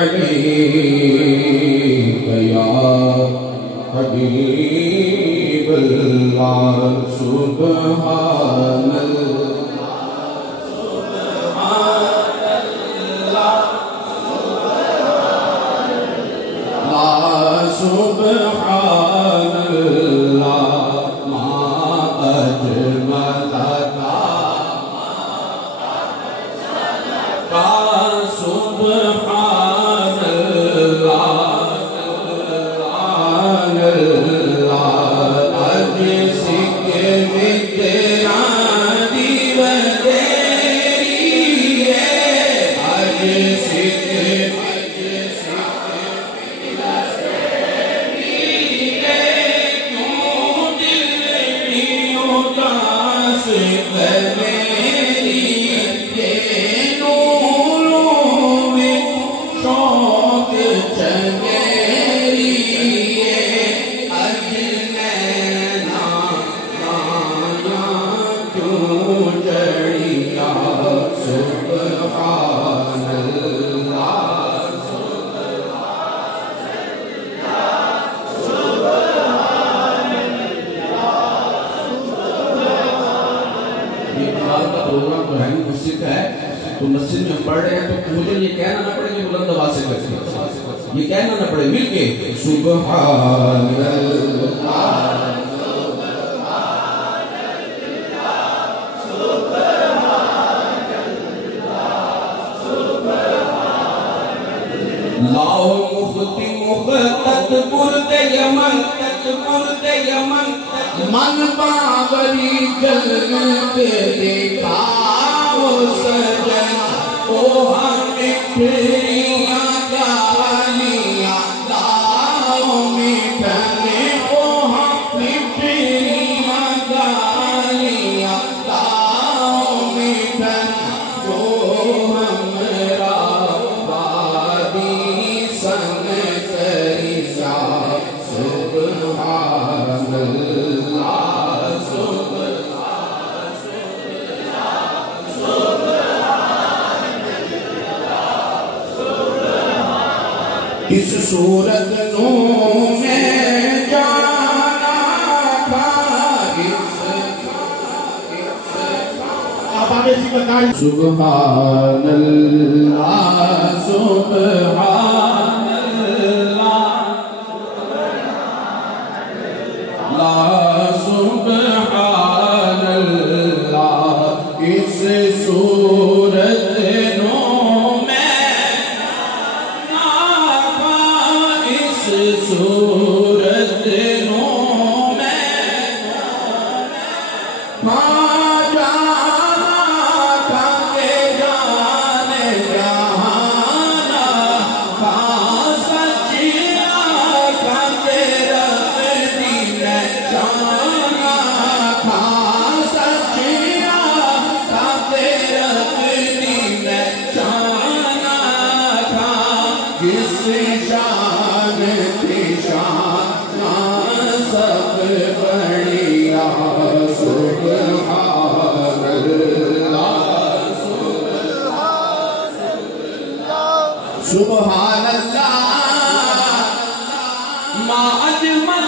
عليك يا حبيب الله سبحان سبحان اللہ ما اجملک سبحان اللہ اج سکھ تیرا دیو تیری ہے اج سکھ تو مسجد میں پڑھ رہے ہیں تو مجھے یہ کہنا نہ پڑے کہ بلند آواز سے کرتے ہیں یہ کہنا نہ پڑے مل کے سبحان اللہ لاؤ مختی مختت برد یمن من باوری جلت دیکھا سجن او ہمیں پھریاں گالیاں لاؤ میٹھنے او ہمیں پھریاں گالیاں لاؤ میٹھن جو ہمرا وادی سن کریسا سبحان اللہ اس صورت نو میں جانا تھا سبحان اللہ سبحان اللہ لا سبحان اللہ اس صورت نو صورت نو میں جانا تھا کہ جان جہانا تھا سچیا تھا تیرا دین جانا تھا سچیا تھا تیرا دین جانا تھا کس شان سب بڑھیا سبحان اللہ سبحان اللہ ما اجمل